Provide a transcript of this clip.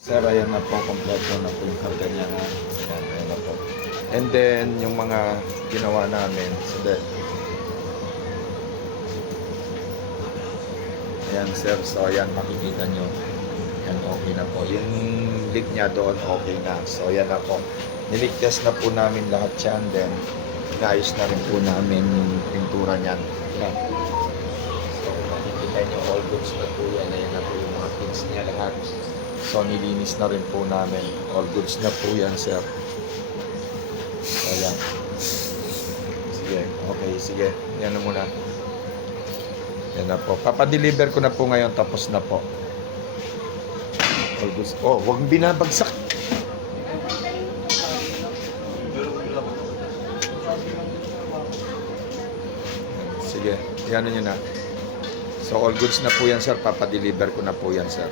Sir, ayan na po, kompleto na po yung karga niya nga. Ayan na po. And then, yung mga ginawa namin, so that, ayan sir, so ayan, makikita nyo. Ayan, okay na po. Yung leak niya doon, okay na. So, ayan na po. Niligtas na po namin lahat yan. Then, inaayos na rin po namin yung pintura niyan. Ayan. So, makikita nyo, all goods na po yan. Ayan na po yung mga pins niya lahat. So, nilinis na rin po namin. All goods na po yan, sir. So, ayan. Sige, okay, sige. Yan na muna. Yan na po. Papadeliver ko na po ngayon, tapos na po. All goods. Oh, huwag binabagsak. Sige, yan nyo na. So, all goods na po yan, sir. Papadeliver ko na po yan, sir.